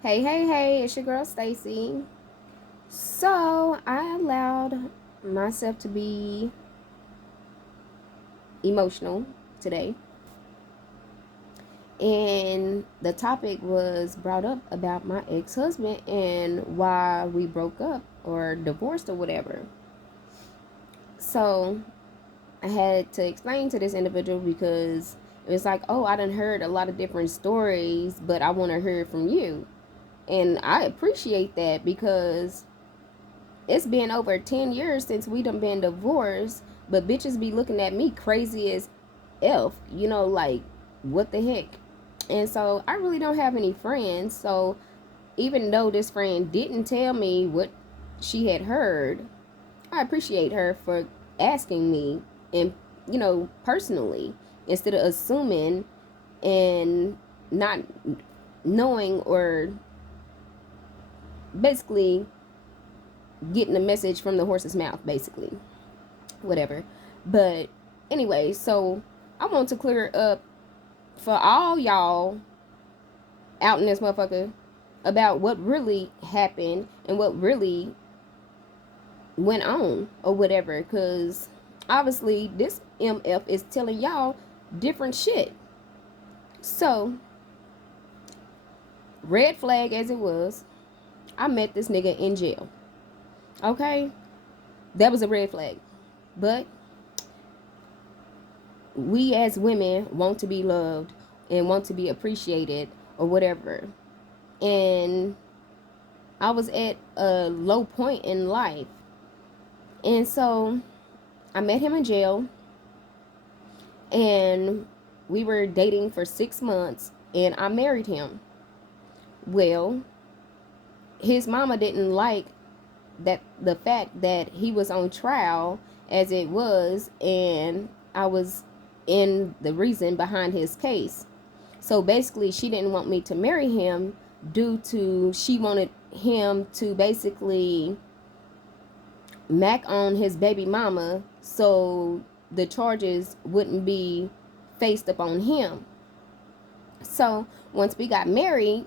Hey, hey, hey, it's your girl Stacy. So, I allowed myself to be emotional today, and the topic was brought up about my ex husband and why we broke up or divorced or whatever. So, I had to explain to this individual because it was like, oh, I done heard a lot of different stories, but I want to hear it from you. And I appreciate that because it's been over 10 years since we done been divorced, but bitches be looking at me crazy as F, like, what the heck? And so I really don't have any friends. So even though this friend didn't tell me what she had heard, I appreciate her for asking me and, personally, instead of assuming and not knowing or basically getting a message from the horse's mouth, basically. Whatever. But anyway, so I want to clear up for all y'all out in this motherfucker about what really happened and what really went on or whatever. Because obviously, this MF is telling y'all different shit. So, red flag as it was, I met this nigga in jail. Okay? That was a red flag. But we as women want to be loved and want to be appreciated or whatever. And I was at a low point in life. And so I met him in jail and we were dating for 6 months and I married him. Well, his mama didn't like that the fact that he was on trial as it was, and I was in the reason behind his case. So basically, she didn't want me to marry him due to she wanted him to basically mac on his baby mama so the charges wouldn't be faced upon him. So once we got married,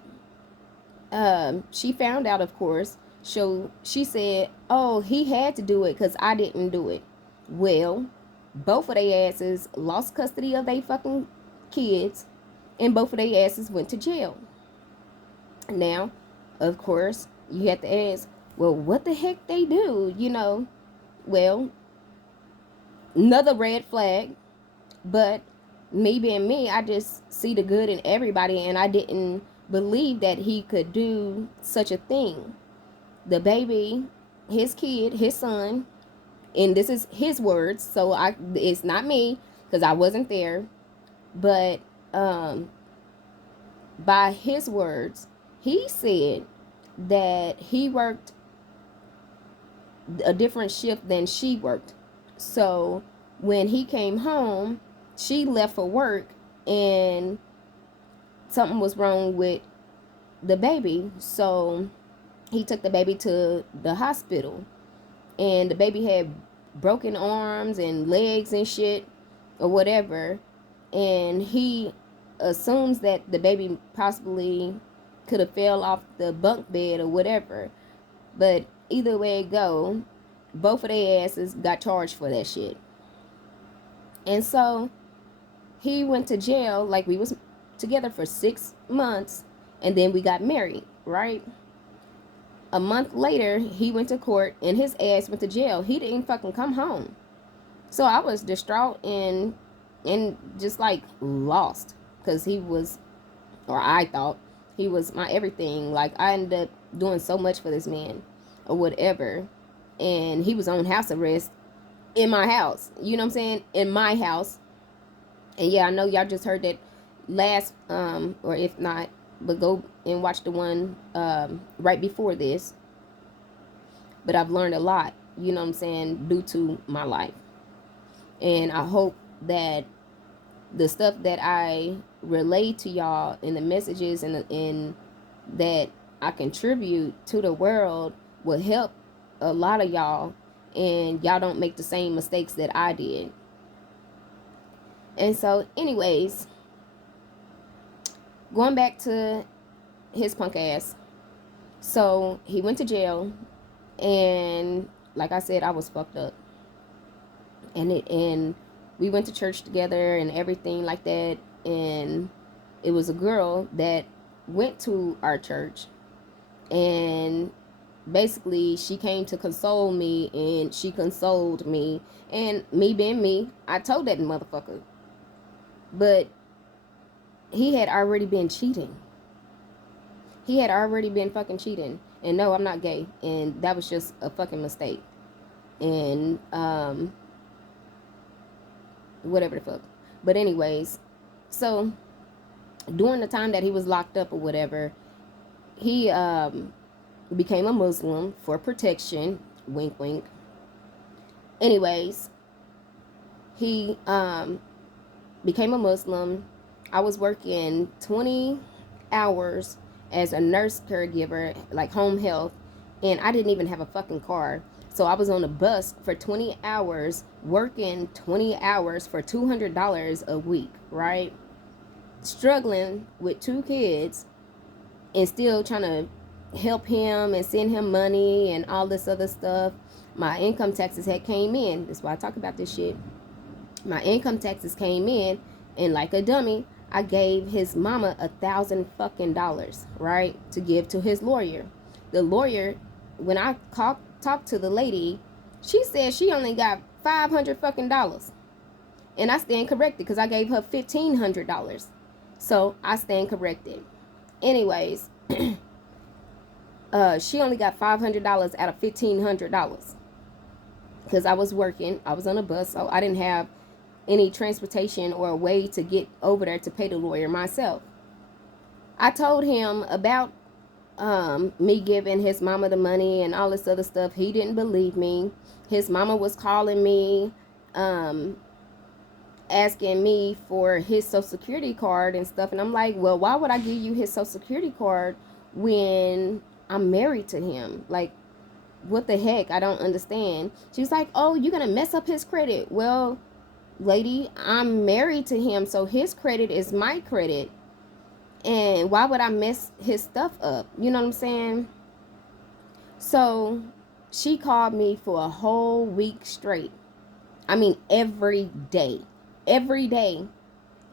she found out, of course. So she said, oh, he had to do it because I didn't do it. Well, both of their asses lost custody of their fucking kids, and both of their asses went to jail. Now, of course, you have to ask, well, what the heck they do, Well, another red flag, but me being me, I just see the good in everybody, and I didn't believe that he could do such a thing. The baby, his kid, his son, and this is his words, so it's not me because I wasn't there, but um by his words, he said that he worked a different shift than she worked. So when he came home, she left for work and something was wrong with the baby. So he took the baby to the hospital, and the baby had broken arms and legs and shit or whatever. And he assumes that the baby possibly could have fell off the bunk bed or whatever. But either way it go, both of their asses got charged for that shit. And so he went to jail, like we was together for 6 months, and then we got married, right? A month later, he went to court and his ass went to jail. He didn't fucking come home. So I was distraught and just like lost because he was, or I thought he was my everything. Like I ended up doing so much for this man or whatever, and he was on house arrest in my house. You know what I'm saying? In my house. And yeah, I know y'all just heard that last or if not, but go and watch the one right before this. But I've learned a lot, you know what I'm saying, due to my life. And I hope that the stuff that I relate to y'all in the messages and that I contribute to the world will help a lot of y'all, and y'all don't make the same mistakes that I did. And so, anyways, going back to his punk ass. So he went to jail, and like I said, I was fucked up. And we went to church together and everything like that. And it was a girl that went to our church, and basically she came to console me, and she consoled me. And me being me, I told that motherfucker, but he had already been cheating. He had already been fucking cheating. And no, I'm not gay, and that was just a fucking mistake. And whatever the fuck. But anyways, so during the time that he was locked up or whatever, he became a Muslim for protection. Wink, wink. Anyways, he became a Muslim. I was working 20 hours as a nurse caregiver, like home health, and I didn't even have a fucking car. So I was on a bus for 20 hours, working 20 hours for $200 a week, right? Struggling with 2 kids and still trying to help him and send him money and all this other stuff. My income taxes had came in. That's why I talk about this shit. My income taxes came in, and like a dummy, I gave his mama $1,000 right, to give to his lawyer. The lawyer, when I talked to the lady, she said she only got $500, and I stand corrected because I gave her $1,500. So I stand corrected. Anyways, she only got $500 out of $1,500 because I was working. I was on a bus, so I didn't have any transportation or a way to get over there to pay the lawyer myself. I told him about me giving his mama the money and all this other stuff. He didn't believe me. His mama was calling me, asking me for his social security card and stuff. And I'm like, well, why would I give you his social security card when I'm married to him? Like, what the heck? I don't understand. She's like, oh, you're going to mess up his credit. Well, lady, I'm married to him, so his credit is my credit. And why would I mess his stuff up? You know what I'm saying? So she called me for a whole week straight. I mean, every day. Every day.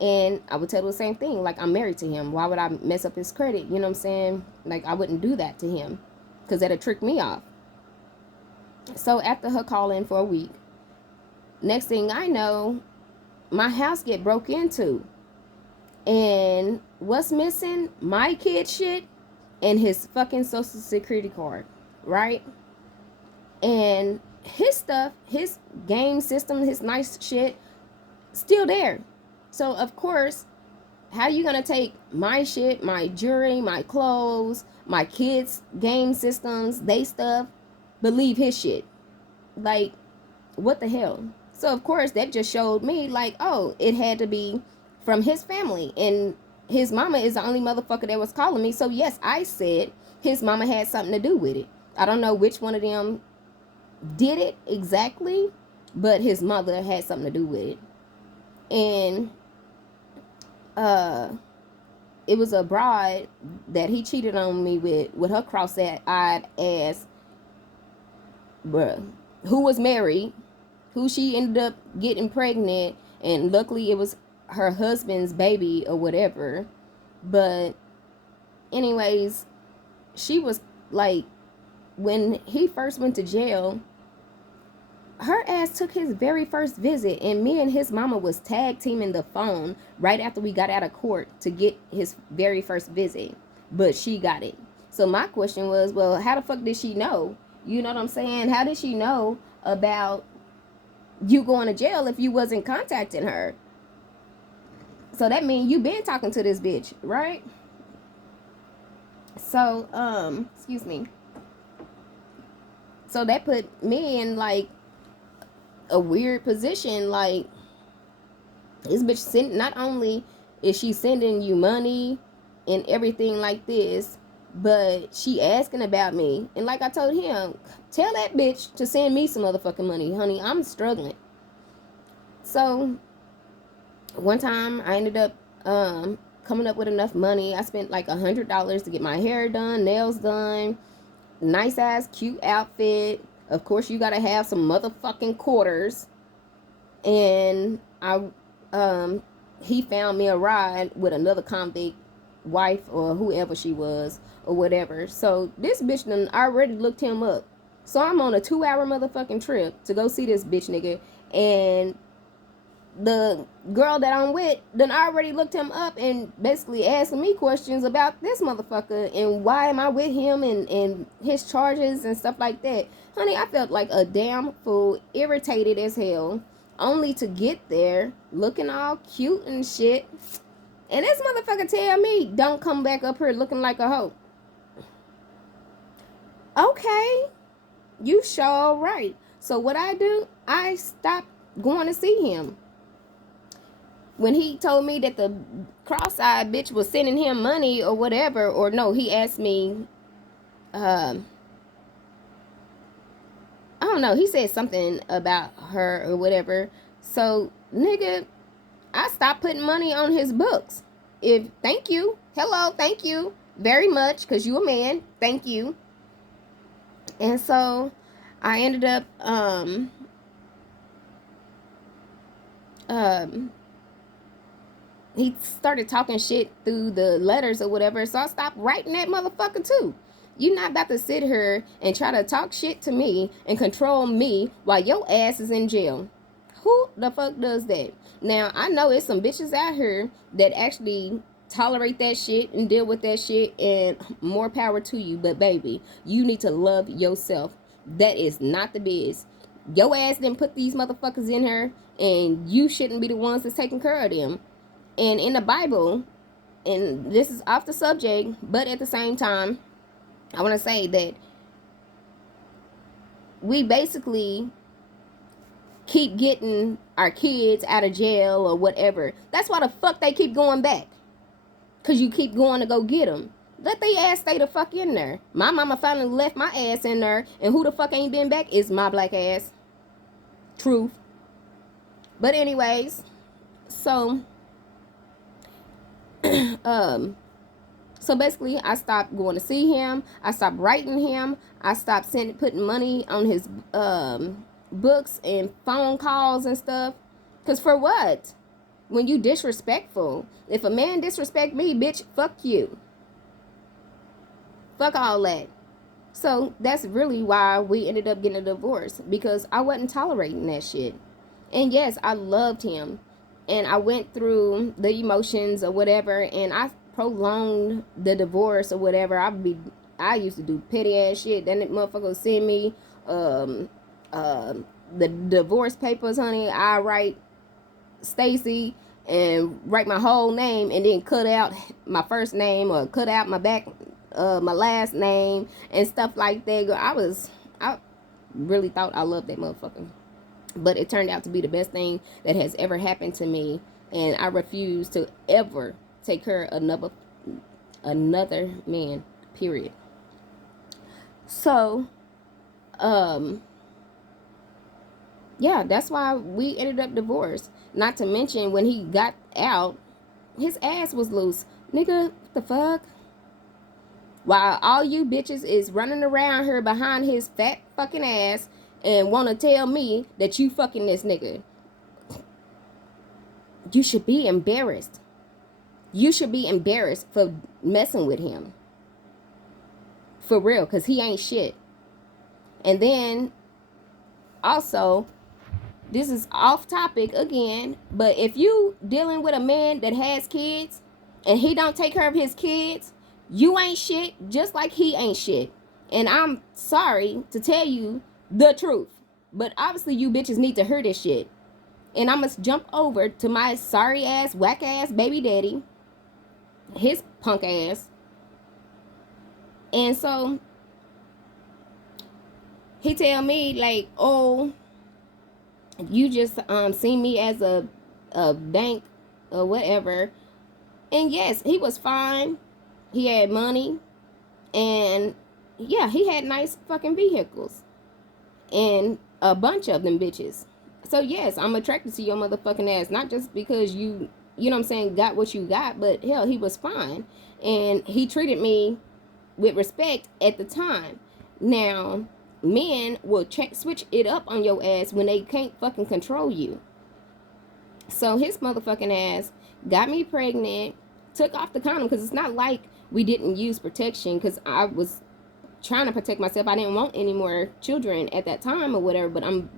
And I would tell her the same thing. Like, I'm married to him. Why would I mess up his credit? You know what I'm saying? Like, I wouldn't do that to him, because that'd trick me off. So after her calling for a week, next thing I know, my house get broke into. And what's missing? My kid shit and his fucking social security card, right? And his stuff, his game system, his nice shit, still there. So of course, how are you gonna take my shit, my jewelry, my clothes, my kids' game systems, they stuff, but leave his shit? Like, what the hell? So of course that just showed me, like, oh, it had to be from his family, and his mama is the only motherfucker that was calling me. So yes, I said his mama had something to do with it. I don't know which one of them did it exactly, but his mother had something to do with it. And it was a bride that he cheated on me with her cross-eyed ass, bruh, who was married, who she ended up getting pregnant, and luckily it was her husband's baby or whatever. But anyways, she was like, when he first went to jail, her ass took his very first visit, and me and his mama was tag teaming the phone right after we got out of court to get his very first visit, but she got it. So my question was, well, how the fuck did she know? You know what I'm saying? How did she know about you going to jail if you wasn't contacting her? So that means you been talking to this bitch, right? So excuse me. So that put me in like a weird position. Like, this bitch sent, not only is she sending you money and everything like this, but she asking about me. And like I told him, tell that bitch to send me some motherfucking money, honey. I'm struggling. So one time I ended up coming up with enough money. I spent like $100 to get my hair done, nails done, nice ass cute outfit. Of course you gotta have some motherfucking quarters. And he found me a ride with another convict wife or whoever she was or whatever. So this bitch done already looked him up. So I'm on a 2-hour motherfucking trip to go see this bitch nigga, and the girl that I'm with then already looked him up and basically asking me questions about this motherfucker and why am I with him and his charges and stuff like that. Honey, I felt like a damn fool, irritated as hell, only to get there looking all cute and shit. And this motherfucker tell me, don't come back up here looking like a hoe. Okay, you sure right. So what I do, I stopped going to see him. When he told me that the cross-eyed bitch was sending him money or whatever, or no, he asked me, I don't know, he said something about her or whatever. So, nigga, I stopped putting money on his books. Thank you, hello, thank you very much, because you a man, thank you. And so, I ended up, he started talking shit through the letters or whatever, so I stopped writing that motherfucker too. You not about to sit here and try to talk shit to me and control me while your ass is in jail. Who the fuck does that? Now, I know it's some bitches out here that actually tolerate that shit and deal with that shit, and more power to you, but baby, you need to love yourself. That is not the biz. Your ass didn't put these motherfuckers in here, and you shouldn't be the ones that's taking care of them. And in the Bible, and this is off the subject, but at the same time, I want to say that we basically keep getting our kids out of jail or whatever. That's why the fuck they keep going back. Because you keep going to go get them. Let they ass stay the fuck in there. My mama finally left my ass in there, and who the fuck ain't been back is my black ass. Truth. But anyways, so so basically I stopped going to see him. I stopped writing him. I stopped putting money on his books and phone calls and stuff. Because for what? When you disrespectful. If a man disrespect me, bitch, fuck you. Fuck all that. So that's really why we ended up getting a divorce, because I wasn't tolerating that shit. And yes, I loved him, and I went through the emotions or whatever, and I prolonged the divorce or whatever. I used to do petty ass shit. Then that motherfucker would send me the divorce papers, honey. I write Stacy and write my whole name, and then cut out my first name or cut out my my last name and stuff like that. Girl, I really thought I loved that motherfucker. But it turned out to be the best thing that has ever happened to me, and I refuse to ever take care of another man, period. So, yeah, that's why we ended up divorced. Not to mention, when he got out, his ass was loose. Nigga, what the fuck? While all you bitches is running around here behind his fat fucking ass and want to tell me that you fucking this nigga. You should be embarrassed. You should be embarrassed for messing with him. For real, because he ain't shit. And then, also, this is off topic again, but if you dealing with a man that has kids and he don't take care of his kids, you ain't shit, just like he ain't shit. And I'm sorry to tell you the truth, but obviously you bitches need to hear this shit. And I must jump over to my sorry ass, whack ass baby daddy, his punk ass. And so he tell me like, oh, you just see me as a bank or whatever. And yes, he was fine. He had money, and yeah, he had nice fucking vehicles, and a bunch of them bitches. So yes, I'm attracted to your motherfucking ass, not just because you you know what I'm saying, got what you got, but hell, he was fine. And he treated me with respect at the time. Now, men will switch it up on your ass when they can't fucking control you. So his motherfucking ass got me pregnant, took off the condom, because it's not like we didn't use protection, because I was trying to protect myself. I didn't want any more children at that time or whatever, but I'm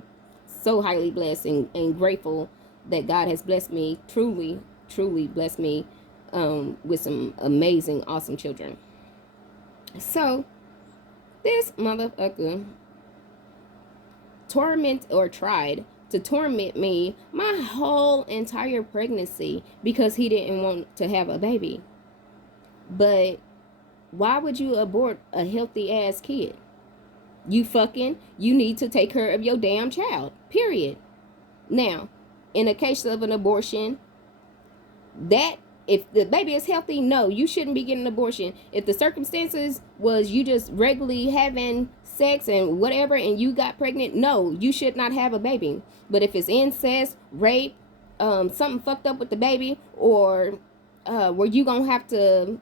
so highly blessed and grateful that God has blessed me, truly blessed me with some amazing, awesome children. So this motherfucker tried to torment me my whole entire pregnancy because he didn't want to have a baby. But why would you abort a healthy ass kid? You need to take care of your damn child, period. Now, in a case of an abortion, that if the baby is healthy, no, you shouldn't be getting an abortion. If the circumstances was you just regularly having sex and whatever and you got pregnant, no, you should not have a baby. But if it's incest, rape, something fucked up with the baby, or where you gonna have to,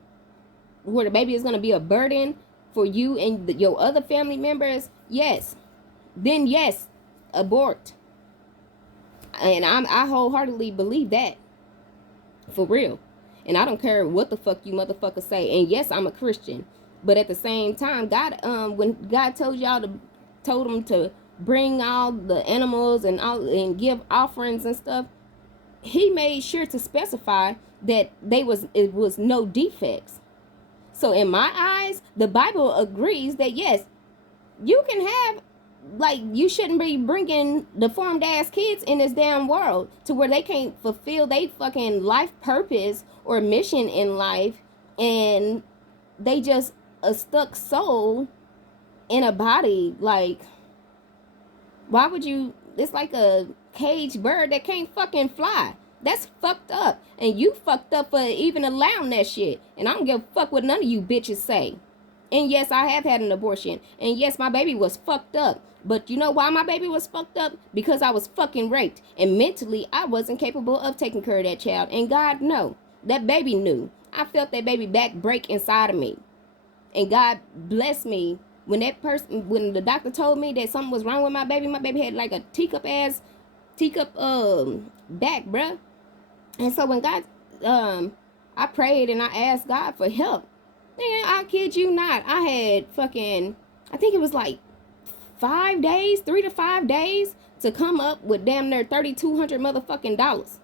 where the baby is gonna be a burden for you and your other family members, yes, then yes, abort. And I wholeheartedly believe that, for real. And I don't care what the fuck you motherfuckers say. And yes, I'm a Christian, but at the same time, God, when God told him to bring all the animals and give offerings and stuff, he made sure to specify that it was no defects. So in my eyes, the Bible agrees that yes, you can have, like, you shouldn't be bringing deformed ass kids in this damn world to where they can't fulfill their fucking life purpose or mission in life, and they just a stuck soul in a body. Like, why would you? It's like a caged bird that can't fucking fly. That's fucked up. And you fucked up for even allowing that shit. And I don't give a fuck what none of you bitches say. And yes, I have had an abortion. And yes, my baby was fucked up. But you know why my baby was fucked up? Because I was fucking raped. And mentally, I wasn't capable of taking care of that child. And God knew. That baby knew. I felt that baby back break inside of me. And God blessed me. When the doctor told me that something was wrong with my baby had like a teacup back, bruh. And so when God, I prayed and I asked God for help. Man, I kid you not. I had I think it was like 3 to 5 days to come up with damn near $3,200 motherfucking dollars.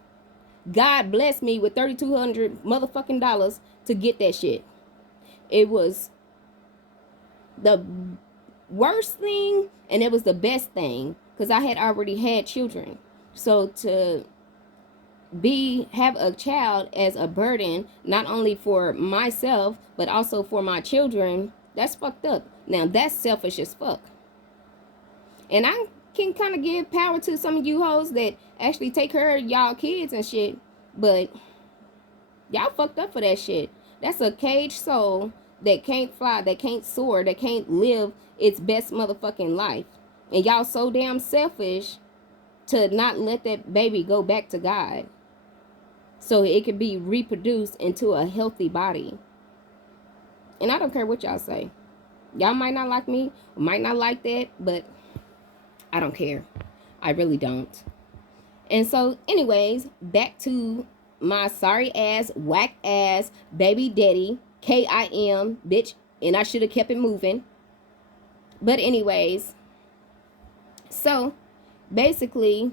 God blessed me with $3,200 motherfucking dollars to get that shit. It was the worst thing and it was the best thing because I had already had children. So to have a child as a burden, not only for myself but also for my children, that's fucked up. Now that's selfish as fuck. And I can kind of give power to some of you hoes that actually take care of y'all kids and shit, but y'all fucked up for that shit. That's a caged soul that can't fly, that can't soar, that can't live its best motherfucking life. And y'all so damn selfish to not let that baby go back to God so it could be reproduced into a healthy body. And I don't care what y'all say. Y'all might not like me, might not like that, but I don't care. I really don't. And so, anyways, back to my sorry ass, whack ass, baby daddy, KIM, bitch, and I should have kept it moving. But anyways, so basically,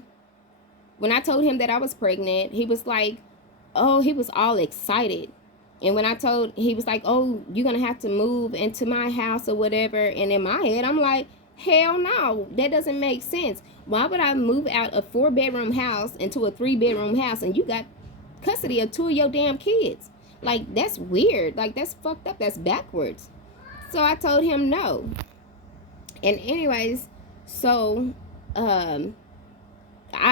when I told him that I was pregnant, he was like, oh, he was all excited. And when he was like, oh, you're going to have to move into my house or whatever. And in my head, I'm like, hell no, that doesn't make sense. Why would I move out a 4-bedroom house into a 3-bedroom house and you got custody of 2 of your damn kids? Like, that's weird. Like, that's fucked up. That's backwards. So I told him no. And anyways, so I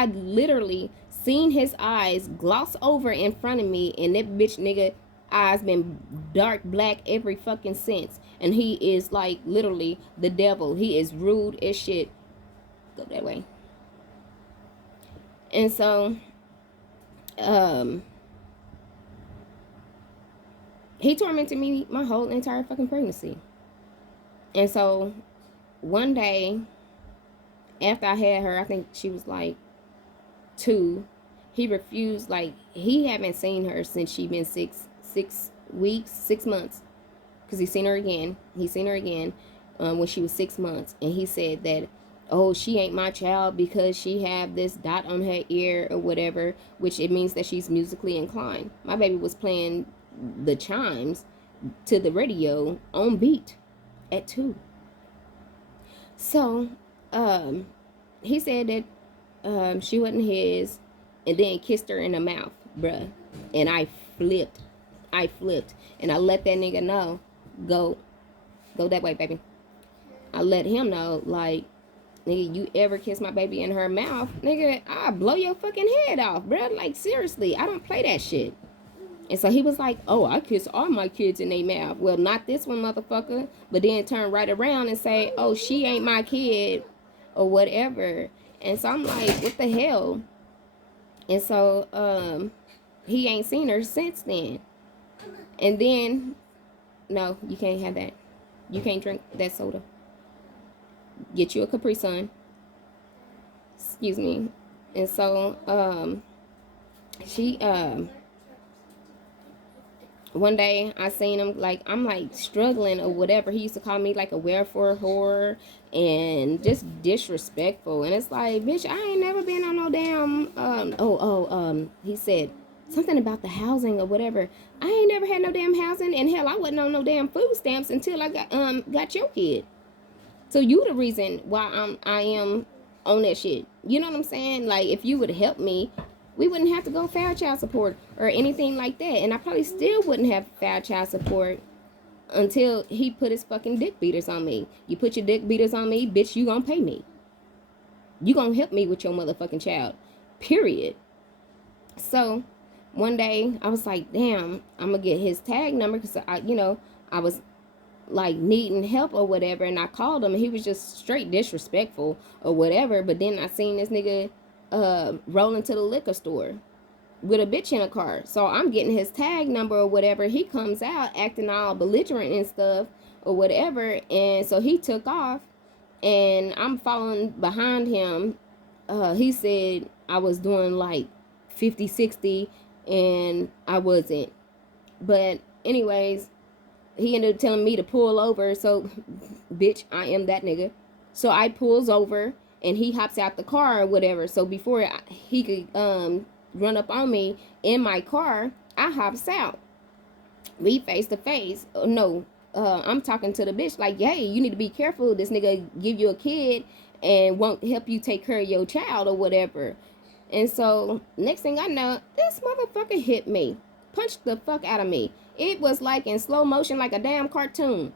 literally seen his eyes gloss over in front of me, and that bitch nigga eyes been dark black every fucking since. And he is like literally the devil. He is rude as shit. Go that way. And so He tormented me my whole entire fucking pregnancy. And so one day after I had her, I think she was like 2. He refused. Like, he haven't seen her since she been 6 weeks, 6 months. Because he seen her again when she was 6 months. And he said that, oh, she ain't my child because she have this dot on her ear or whatever, which it means that she's musically inclined. My baby was playing the chimes to the radio on beat at 2. So he said that she wasn't his, and then kissed her in the mouth, bruh. And I flipped. And I let that nigga know, go that way, baby. I let him know, like, nigga, you ever kiss my baby in her mouth, nigga, I'll blow your fucking head off, bruh. Like, seriously, I don't play that shit. And so he was like, oh, I kiss all my kids in their mouth. Well, not this one, motherfucker. But then turn right around and say, oh, she ain't my kid or whatever. And so I'm like, what the hell? And so he ain't seen her since then. And then, no, you can't have that. You can't drink that soda. Get you a Capri Sun. Excuse me. And so she one day I seen him, like, I'm like struggling or whatever. He used to call me like a wherefore whore and just disrespectful. And it's like, bitch, I ain't never been on no damn he said something about the housing or whatever. I ain't never had no damn housing, and hell, I wasn't on no damn food stamps until I got your kid. So you the reason why I am on that shit. You know what I'm saying? Like, if you would help me, we wouldn't have to go file child support or anything like that. And I probably still wouldn't have filed child support until he put his fucking dick beaters on me. You put your dick beaters on me, bitch, you gonna pay me. You gonna help me with your motherfucking child. Period. So one day I was like, damn, I'm gonna get his tag number, because I was like needing help or whatever, and I called him and he was just straight disrespectful or whatever. But then I seen this nigga roll into the liquor store with a bitch in a car. So I'm getting his tag number or whatever. He comes out acting all belligerent and stuff or whatever. And so he took off and I'm following behind him. He said I was doing like 50, 60 and I wasn't. But anyways, he ended up telling me to pull over. So, bitch, I am that nigga. So I pulls over and he hops out the car or whatever. So before he could run up on me in my car, I hops out. We face to face. No, I'm talking to the bitch like, hey, you need to be careful. This nigga give you a kid and won't help you take care of your child or whatever. And so next thing I know, this motherfucker hit me, punched the fuck out of me. It was like in slow motion, like a damn cartoon.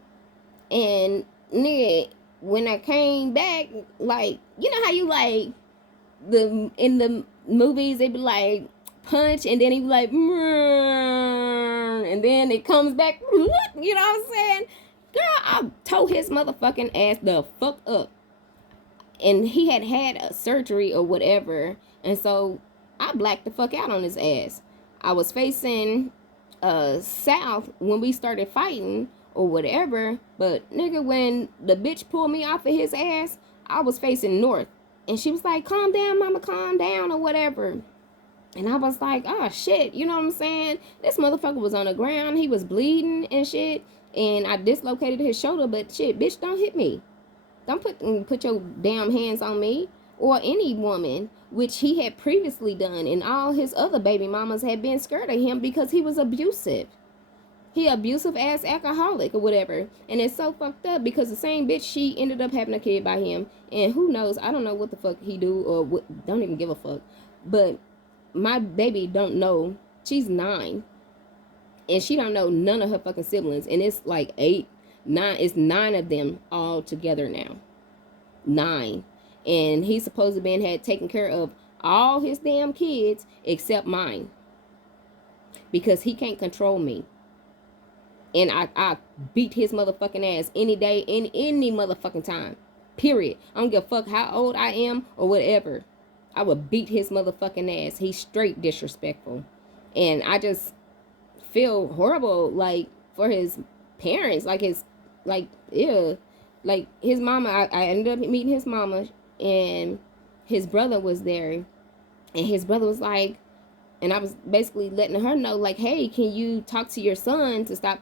And nigga, when I came back, like, you know how you like in the movies they be like punch and then he be like and then it comes back, you know what I'm saying? Girl, I tore his motherfucking ass the fuck up. And he had a surgery or whatever, and so I blacked the fuck out on his ass. I was facing south when we started fighting or whatever, but nigga, when the bitch pulled me off of his ass, I was facing north. And she was like, calm down, mama, calm down or whatever. And I was like, oh shit, you know what I'm saying? This motherfucker was on the ground, he was bleeding and shit, and I dislocated his shoulder. But shit, bitch, don't hit me. Don't put your damn hands on me or any woman, which he had previously done, and all his other baby mamas had been scared of him because he was abusive. He abusive ass alcoholic or whatever. And it's so fucked up because the same bitch, she ended up having a kid by him. And who knows, I don't know what the fuck he do or what, don't even give a fuck. But my baby don't know. She's 9. And she don't know none of her fucking siblings. And it's like 8, 9. It's 9 of them all together now. 9. And he's supposed to be had taken care of all his damn kids except mine. Because he can't control me. And I beat his motherfucking ass any day, in any motherfucking time. Period. I don't give a fuck how old I am or whatever. I would beat his motherfucking ass. He's straight disrespectful. And I just feel horrible, like, for his parents, like his, like, ew, like his mama. I ended up meeting his mama, and his brother was there, and his brother was like, and I was basically letting her know, like, hey, can you talk to your son to stop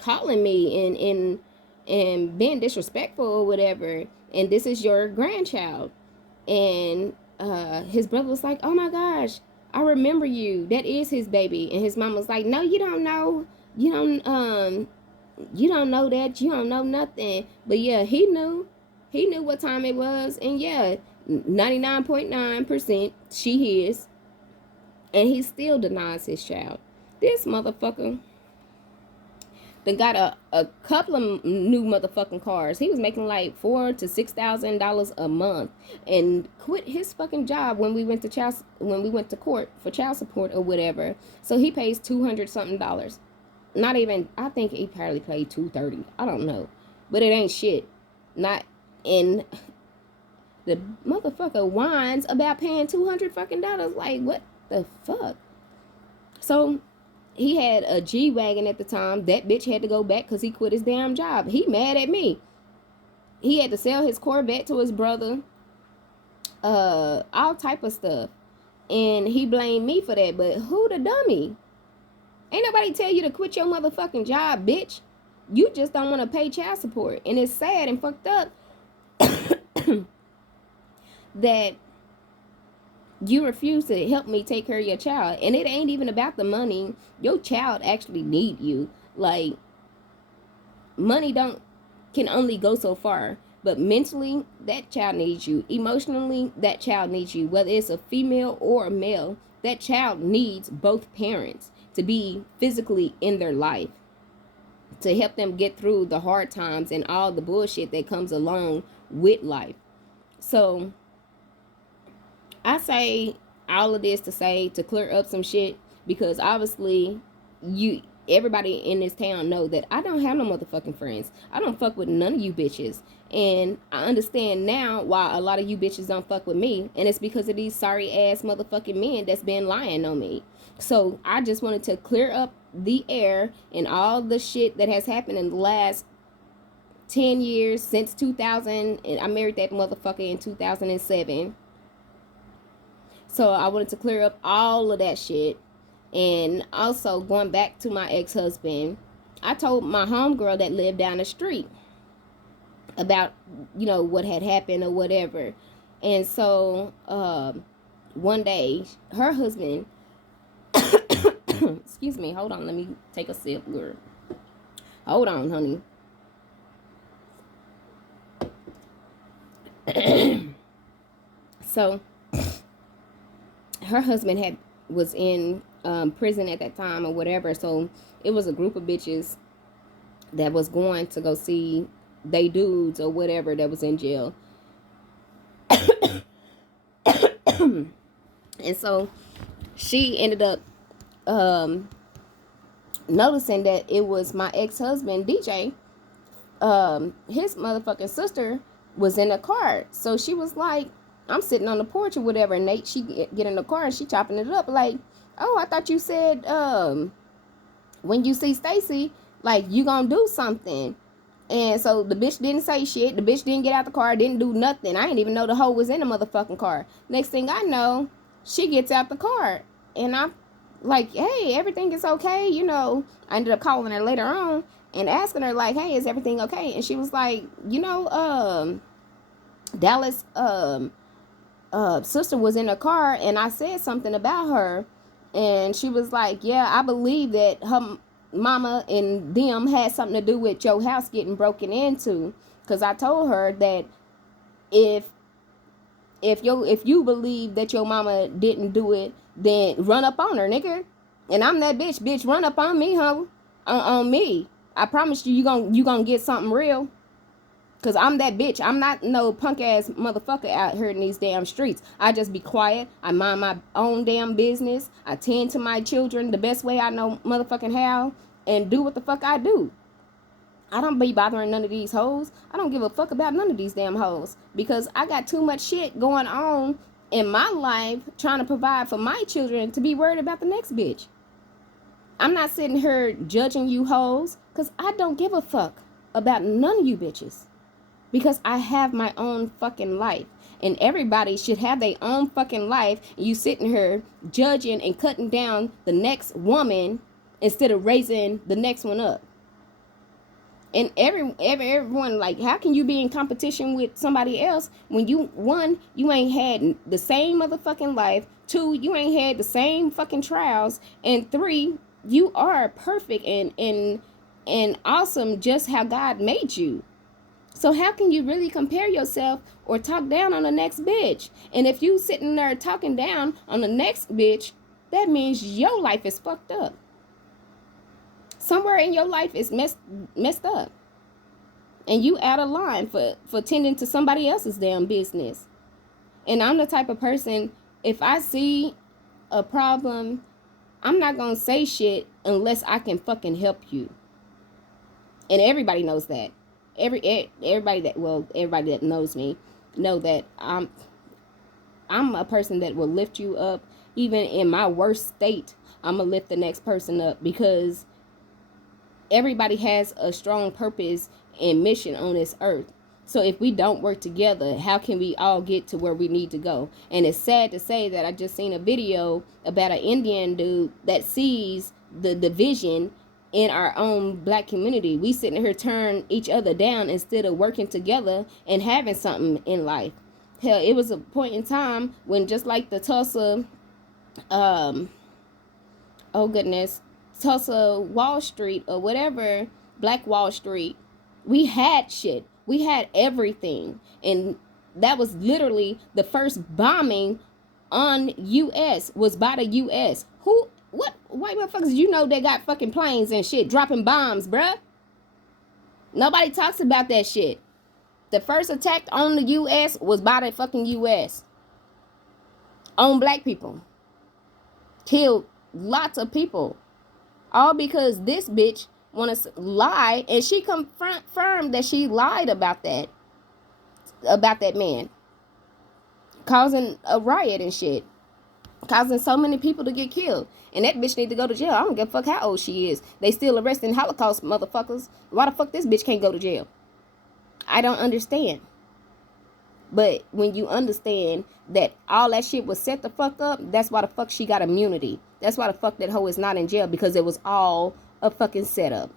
calling me and being disrespectful or whatever, and this is your grandchild. And his brother was like, oh my gosh, I remember you, that is his baby. And his mom was like, no, you don't know, you don't know that, you don't know nothing. But yeah, he knew what time it was. And yeah, 99.9% she is, and he still denies his child. This motherfucker then got a couple of new motherfucking cars. He was making like $4,000 to $6,000 a month, and quit his fucking job when we went to court for child support or whatever. So he pays $200 something. Not even, I think he probably paid $230. I don't know, but it ain't shit. Not in the motherfucker whines about paying $200 Like, what the fuck? So he had a G-Wagon at the time. That bitch had to go back because he quit his damn job. He mad at me. He had to sell his Corvette to his brother. All type of stuff. And he blamed me for that. But who the dummy? Ain't nobody tell you to quit your motherfucking job, bitch. You just don't want to pay child support. And it's sad and fucked up that you refuse to help me take care of your child. And it ain't even about the money. Your child actually need you. Like, money can only go so far. But mentally, that child needs you. Emotionally, that child needs you. Whether it's a female or a male, that child needs both parents to be physically in their life, to help them get through the hard times and all the bullshit that comes along with life. So I say all of this to clear up some shit, because obviously everybody in this town know that I don't have no motherfucking friends. I don't fuck with none of you bitches. And I understand now why a lot of you bitches don't fuck with me, and it's because of these sorry ass motherfucking men that's been lying on me. So I just wanted to clear up the air and all the shit that has happened in the last 10 years since 2000, and I married that motherfucker in 2007. So I wanted to clear up all of that shit. And also, going back to my ex-husband, I told my homegirl that lived down the street about, what had happened or whatever. And so one day, her husband, excuse me, hold on, let me take a sip, girl. Hold on, honey. So her husband was in prison at that time or whatever. So it was a group of bitches that was going to go see they dudes or whatever that was in jail. And so she ended up noticing that it was my ex-husband, DJ. His motherfucking sister was in the car. So she was like, I'm sitting on the porch or whatever, and she get in the car and she chopping it up like, oh, I thought you said when you see Stacy, like, you gonna do something. And so the bitch didn't say shit. The bitch didn't get out the car, didn't do nothing. I didn't even know the hoe was in the motherfucking car. Next thing I know, she gets out the car, and I'm like, hey, everything is okay. I ended up calling her later on and asking her, like, hey, is everything okay? And she was like, Dallas sister was in the car, and I said something about her, and she was like, yeah, I believe that her mama and them had something to do with your house getting broken into, because I told her that if you believe that your mama didn't do it, then run up on her, nigga. And I'm that bitch, run up on me, huh? On me. I promise you gonna get something real. Cause I'm that bitch. I'm not no punk ass motherfucker out here in these damn streets. I just be quiet. I mind my own damn business. I tend to my children the best way I know motherfucking how, and do what the fuck I do. I don't be bothering none of these hoes. I don't give a fuck about none of these damn hoes, because I got too much shit going on in my life trying to provide for my children to be worried about the next bitch. I'm not sitting here judging you hoes, because I don't give a fuck about none of you bitches. Because I have my own fucking life. And everybody should have their own fucking life. And you sitting here judging and cutting down the next woman instead of raising the next one up. And everyone, like, how can you be in competition with somebody else when you, one, you ain't had the same motherfucking life, two, you ain't had the same fucking trials, and three, you are perfect and awesome just how God made you. So how can you really compare yourself or talk down on the next bitch? And if you sitting there talking down on the next bitch, that means your life is fucked up. Somewhere in your life is messed up. And you out of line for tending to somebody else's damn business. And I'm the type of person, if I see a problem, I'm not going to say shit unless I can fucking help you. And everybody knows that. Everybody that knows me know that I'm a person that will lift you up. Even in my worst state, I'm gonna lift the next person up, because everybody has a strong purpose and mission on this earth. So if we don't work together, how can we all get to where we need to go? And it's sad to say that I just seen a video about an Indian dude that sees the division in our own black community. We sitting here turn each other down instead of working together and having something in life. Hell, it was a point in time when, just like the Tulsa, oh goodness, Tulsa Wall Street or whatever, Black Wall Street, we had shit. We had everything. And that was literally the first bombing on U.S. was by the U.S. What white motherfuckers you know they got fucking planes and shit dropping bombs, bruh? Nobody talks about that shit. The first attack on the U.S. was by the fucking U.S. on black people. Killed lots of people. All because this bitch want to lie, and she confirmed that she lied about that man. Causing a riot and shit. Causing so many people to get killed. And that bitch need to go to jail. I don't give a fuck how old she is. They still arresting Holocaust motherfuckers. Why the fuck this bitch can't go to jail? I don't understand. But when you understand that all that shit was set the fuck up, that's why the fuck she got immunity. That's why the fuck that hoe is not in jail, because it was all a fucking setup.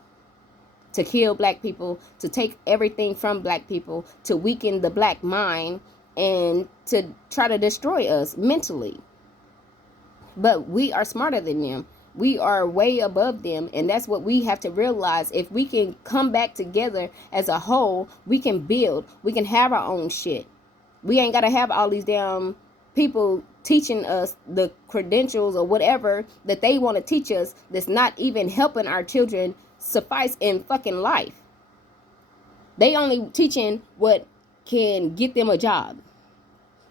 To kill black people, to take everything from black people, to weaken the black mind, and to try to destroy us mentally. But we are smarter than them. We are way above them. And that's what we have to realize. If we can come back together as a whole, we can build. We can have our own shit. We ain't got to have all these damn people teaching us the credentials or whatever that they want to teach us that's not even helping our children suffice in fucking life. They only teaching what can get them a job.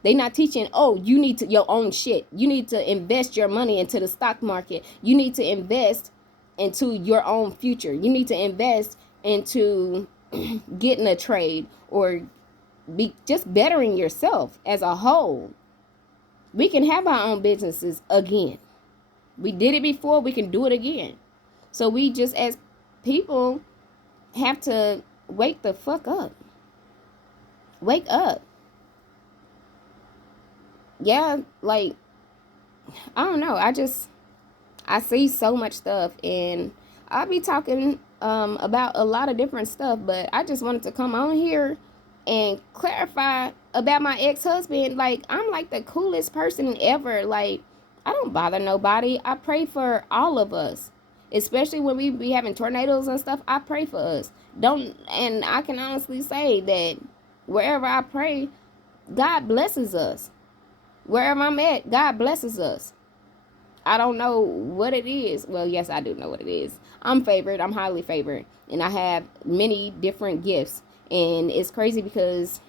They not teaching, oh, you need to your own shit. You need to invest your money into the stock market. You need to invest into your own future. You need to invest into getting a trade or be just bettering yourself as a whole. We can have our own businesses again. We did it before. We can do it again. So we just, as people, have to wake the fuck up. Wake up. Yeah, like, I don't know. I see so much stuff, and I'll be talking about a lot of different stuff, but I just wanted to come on here and clarify about my ex-husband. Like, I'm like the coolest person ever. Like, I don't bother nobody. I pray for all of us, especially when we be having tornadoes and stuff. I pray for us. And I can honestly say that wherever I pray, God blesses us. Wherever I'm at, God blesses us. I don't know what it is. Well, yes, I do know what it is. I'm favored. I'm highly favored. And I have many different gifts. And it's crazy because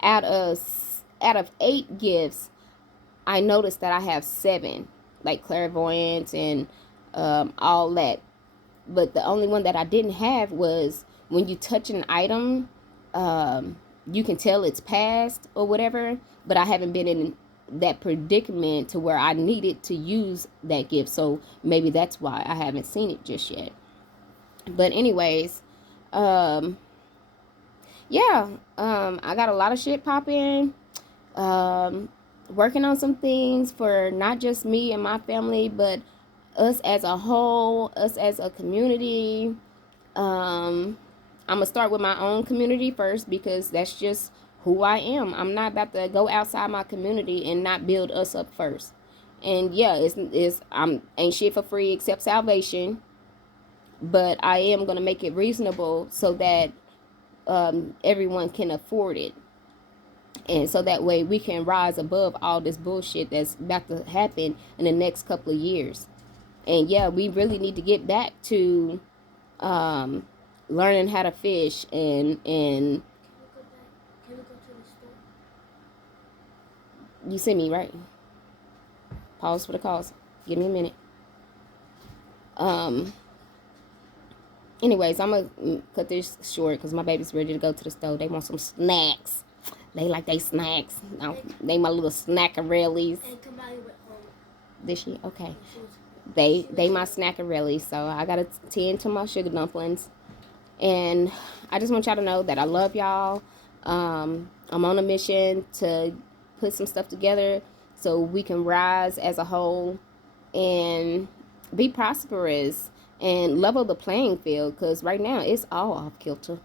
out of 8 gifts, I noticed that I have 7. Like clairvoyance and all that. But the only one that I didn't have was when you touch an item, you can tell it's past or whatever. But I haven't been in that predicament to where I needed to use that gift. So maybe that's why I haven't seen it just yet. But anyways, um, yeah, I got a lot of shit popping. Um, Working on some things for not just me and my family, but us as a whole, us as a community. I'm gonna start with my own community first because that's just who I am. I'm not about to go outside my community and not build us up first. And yeah, it's I'm ain't shit for free except salvation, but I am gonna make it reasonable so that everyone can afford it, and so that way we can rise above all this bullshit that's about to happen in the next couple of years. And yeah, we really need to get back to um, learning how to fish and you see me right. Pause for the cause. Give me a minute. Um. Anyways, I'm gonna cut this short because my baby's ready to go to the store. They want some snacks. They like they snacks. No, they my little snackarellis. Did she? Okay. They my snackarellis. So I gotta tend to my sugar dumplings. And I just want y'all to know that I love y'all. I'm on a mission to put some stuff together so we can rise as a whole and be prosperous and level the playing field, because right now it's all off kilter.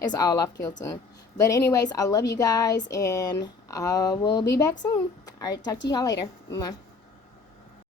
It's all off kilter. But anyways, I love you guys and I will be back soon. All right, talk to y'all later. Bye.